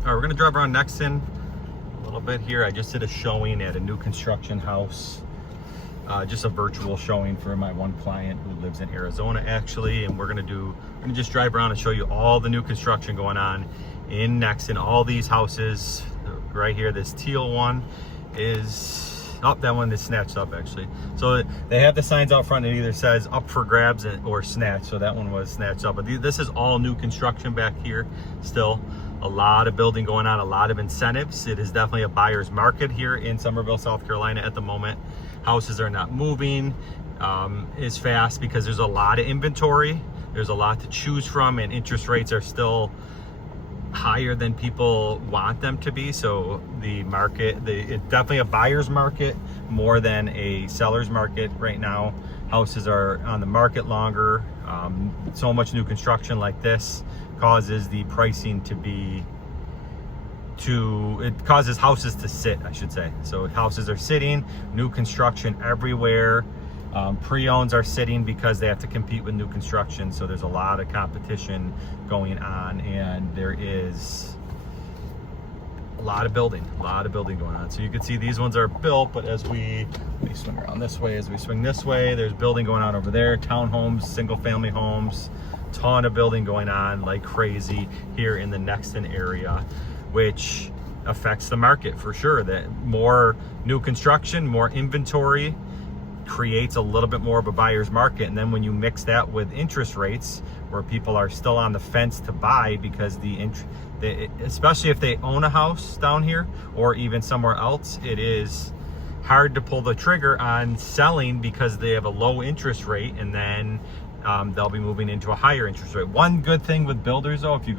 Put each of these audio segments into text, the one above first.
All right, we're gonna drive around Nexton a little bit here. I just did a showing at a new construction house, just a virtual showing for my one client who lives in Arizona actually, and we're gonna just drive around and show you all the new construction going on in Nexton. All these houses right here. This teal one is that one is snatched up actually. So they have the signs out front. It either says up for grabs or snatched. So that one was snatched up. But this is all new construction back here. Still a lot of building going on, a lot of incentives. It is definitely a buyer's market here in Summerville, South Carolina at the moment. Houses are not moving as fast because there's a lot of inventory. There's a lot to choose from, and interest rates are still higher than people want them to be. So the market, it's definitely a buyer's market more than a seller's market right now. Houses are on the market longer. So much new construction like this causes the pricing it causes houses to sit, I should say. So houses are sitting, new construction everywhere. Pre-owns are sitting because they have to compete with new construction. So there's a lot of competition going on, and there is a lot of building going on. So you can see these ones are built, but let me swing around this way. As we swing this way, there's building going on over there. Townhomes, single family homes, ton of building going on like crazy here in the Nexton area, which affects the market for sure. That more new construction, more inventory creates a little bit more of a buyer's market. And then when you mix that with interest rates where people are still on the fence to buy because especially if they own a house down here or even somewhere else, it is hard to pull the trigger on selling because they have a low interest rate, and then they'll be moving into a higher interest rate. One good thing with builders though, if you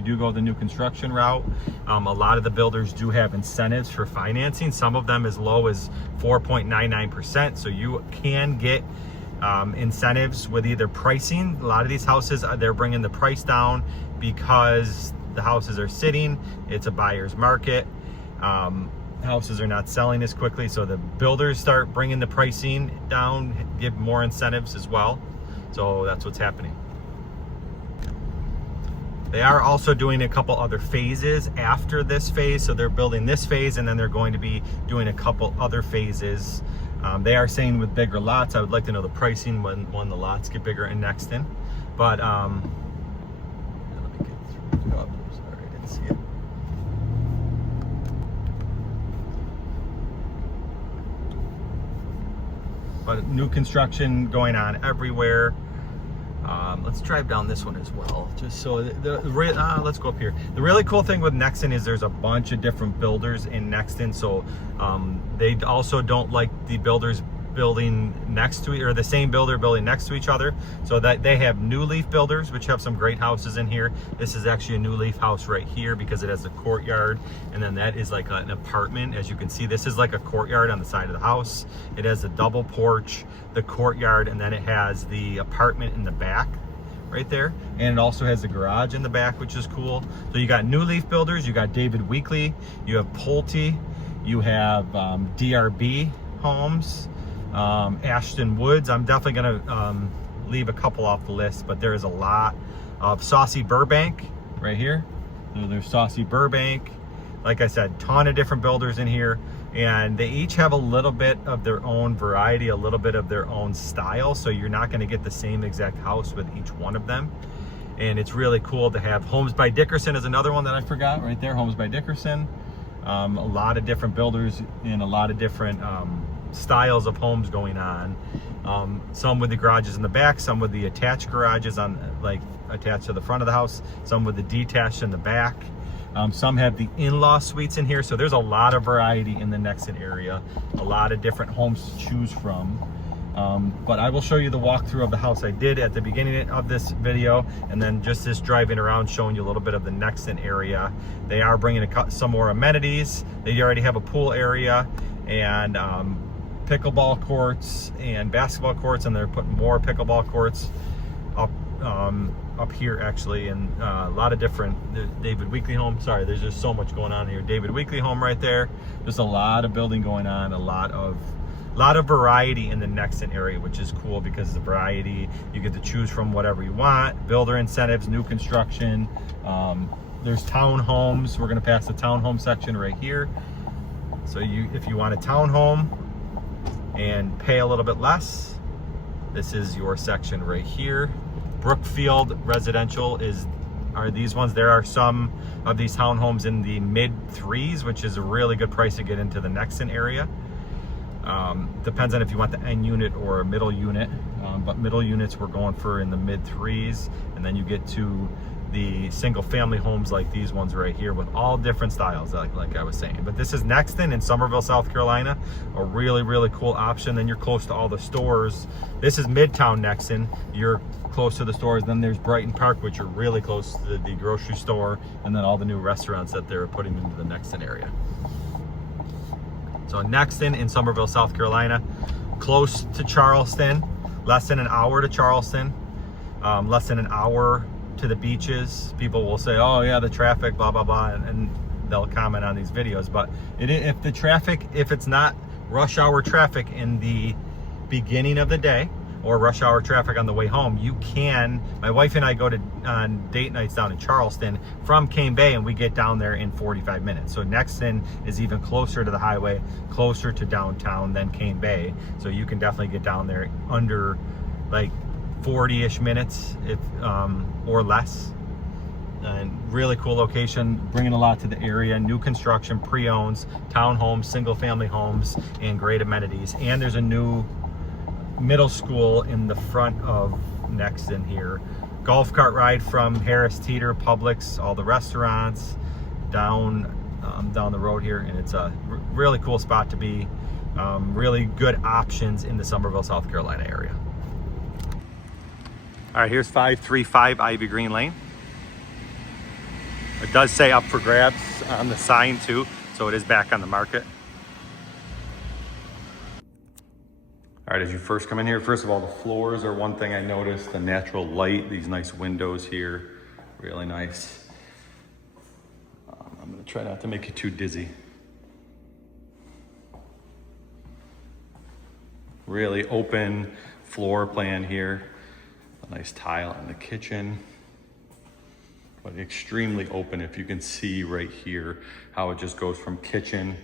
do go the new construction route, a lot of the builders do have incentives for financing, some of them as low as 4.99%. So you can get incentives with either pricing. A lot of these houses, they're bringing the price down because the houses are sitting. It's a buyer's market. Houses are not selling as quickly, so the builders start bringing the pricing down, give more incentives as well. So that's what's happening. They are also doing a couple other phases after this phase. So they're building this phase, and then they're going to be doing a couple other phases. They are saying with bigger lots. I would like to know the pricing when the lots get bigger in Nexton. But let me get through. Oh, sorry, I didn't see it. But new construction going on everywhere. Let's drive down this one as well, just so let's go up here. The really cool thing with Nexton is there's a bunch of different builders in Nexton. So they also don't like the builders building next to or the same builder building next to each other. So that they have New Leaf builders, which have some great houses in here. This is actually a New Leaf house right here because it has a courtyard, and then that is like an apartment. As you can see, this is like a courtyard on the side of the house. It has a double porch, the courtyard, and then it has the apartment in the back right there, and it also has a garage in the back, which is cool. So you got New Leaf builders, you got David Weekley, you have Pulte, you have DRB homes, Ashton Woods. I'm definitely gonna leave a couple off the list, but there is a lot of Saucy Burbank right here. So there's Saucy Burbank. Like I said, ton of different builders in here, and they each have a little bit of their own variety, a little bit of their own style. So you're not going to get the same exact house with each one of them. And it's really cool to have. Homes by Dickerson is another one that I forgot right there. Homes by Dickerson. A lot of different builders and a lot of different styles of homes going on. Some with the garages in the back, some with the attached garages attached to the front of the house, some with the detached in the back. Some have the in-law suites in here. So there's a lot of variety in the Nexton area, a lot of different homes to choose from. But I will show you the walkthrough of the house I did at the beginning of this video, and then just this driving around showing you a little bit of the Nexton area. They are bringing some more amenities. They already have a pool area and pickleball courts and basketball courts, and they're putting more pickleball courts up here actually, and a lot of different David Weekley home. Sorry, there's just so much going on here. David Weekley home right there. Just a lot of building going on, a lot of variety in the Nexton area, which is cool because the variety, you get to choose from whatever you want. Builder incentives, new construction, there's townhomes. We're gonna pass the townhome section right here. So if you want a townhome and pay a little bit less, this is your section right here. Brookfield residential are these ones. There are some of these townhomes in the mid threes, which is a really good price to get into the Nexton area. Depends on if you want the end unit or a middle unit, but middle units we're going for in the mid threes, and then you get to the single family homes like these ones right here with all different styles, like I was saying. But this is Nexton in Summerville, South Carolina, a really, really cool option. Then you're close to all the stores. This is Midtown Nexton. You're close to the stores. Then there's Brighton Park, which are really close to the grocery store, and then all the new restaurants that they're putting into the Nexton area. So Nexton in Summerville, South Carolina, close to Charleston, less than an hour to Charleston, less than an hour to the beaches. People will say, oh yeah, the traffic, blah, blah, blah, and they'll comment on these videos. But if it's not rush hour traffic in the beginning of the day or rush hour traffic on the way home, my wife and I go on date nights down in Charleston from Cane Bay, and we get down there in 45 minutes. So Nexton is even closer to the highway, closer to downtown than Cane Bay. So you can definitely get down there under like 40-ish minutes or less. And really cool location, bringing a lot to the area. New construction, pre-owns, townhomes, single family homes, and great amenities. And there's a new middle school in the front of Nexton here. Golf cart ride from Harris Teeter, Publix, all the restaurants down the road here, and it's a really cool spot to be. Really good options in the Summerville, South Carolina area. All right, here's 535 Ivy Green Lane. It does say up for grabs on the sign too, so it is back on the market. All right, as you first come in here, first of all, the floors are one thing I noticed. The natural light, these nice windows here, really nice. I'm gonna try not to make you too dizzy. Really open floor plan here. A nice tile in the kitchen, but extremely open. If you can see right here, how it just goes from kitchen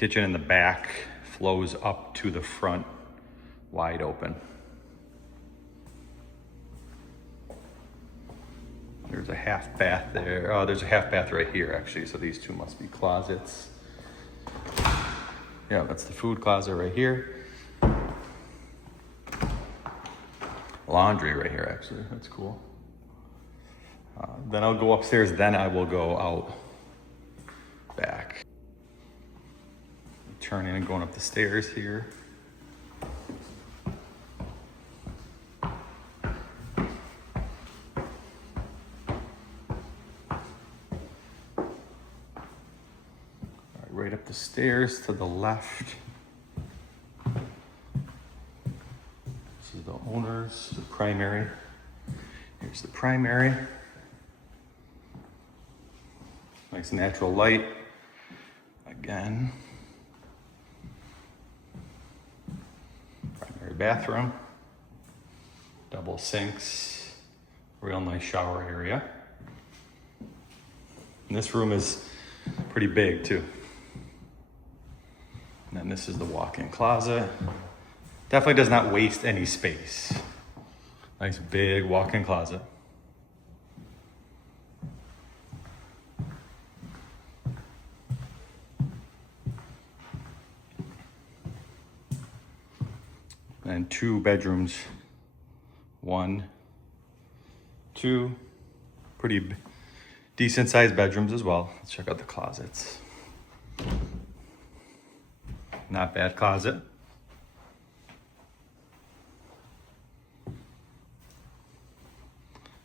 in the back, flows up to the front, wide open. There's a half bath there. Oh, there's a half bath right here actually, so these two must be closets. Yeah, that's the food closet right here. Laundry right here actually, that's cool. Then I'll go upstairs, then I will go out back. Turning and going up the stairs here. Right up the stairs to the left. This is the owner's, the primary. Here's the primary. Nice natural light. Again. Primary bathroom. Double sinks. Real nice shower area. And this room is pretty big too. And then this is the walk-in closet. Definitely does not waste any space. Nice big walk-in closet. And 2 bedrooms. 1, 2, pretty decent sized bedrooms as well. Let's check out the closets. Not bad closet.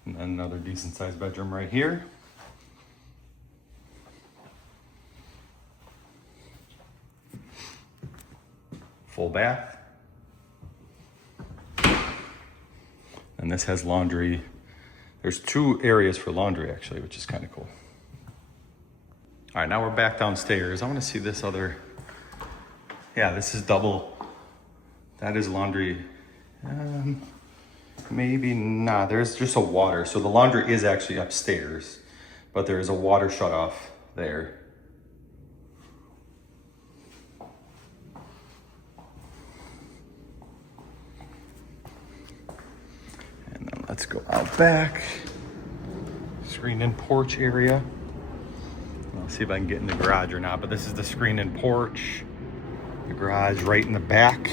And then another decent sized bedroom right here. Full bath. And this has laundry. There's 2 areas for laundry actually, which is kind of cool. All right, now we're back downstairs. I want to see this other. Yeah, this is double. That is laundry. Maybe not. There's just a water. So the laundry is actually upstairs, but there is a water shut off there. And then let's go out back. Screened-in porch area. I'll see if I can get in the garage or not, but this is the screened-in porch. The garage right in the back.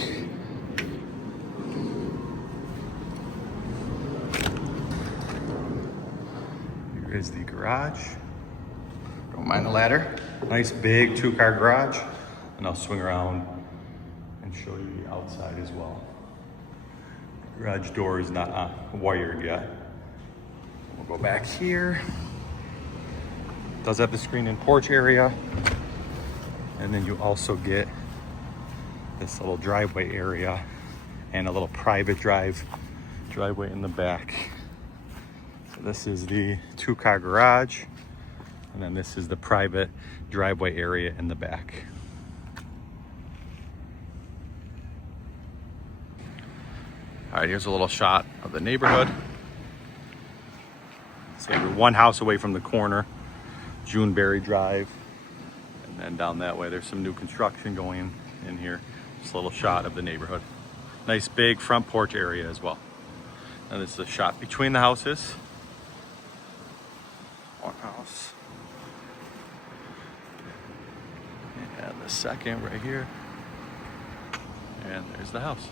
Here is the garage. Don't mind the ladder. Nice big 2-car garage. And I'll swing around and show you the outside as well. The garage door is not wired yet. We'll go back here. Does have the screen-in porch area. And then you also get this little driveway area and a little private driveway in the back. So this is the 2-car garage. And then this is the private driveway area in the back. All right, here's a little shot of the neighborhood. So we're one house away from the corner, Juneberry Drive. And then down that way, there's some new construction going in here. Just a little shot of the neighborhood. Nice big front porch area as well. And this is a shot between the houses. One house. And the second right here. And there's the house.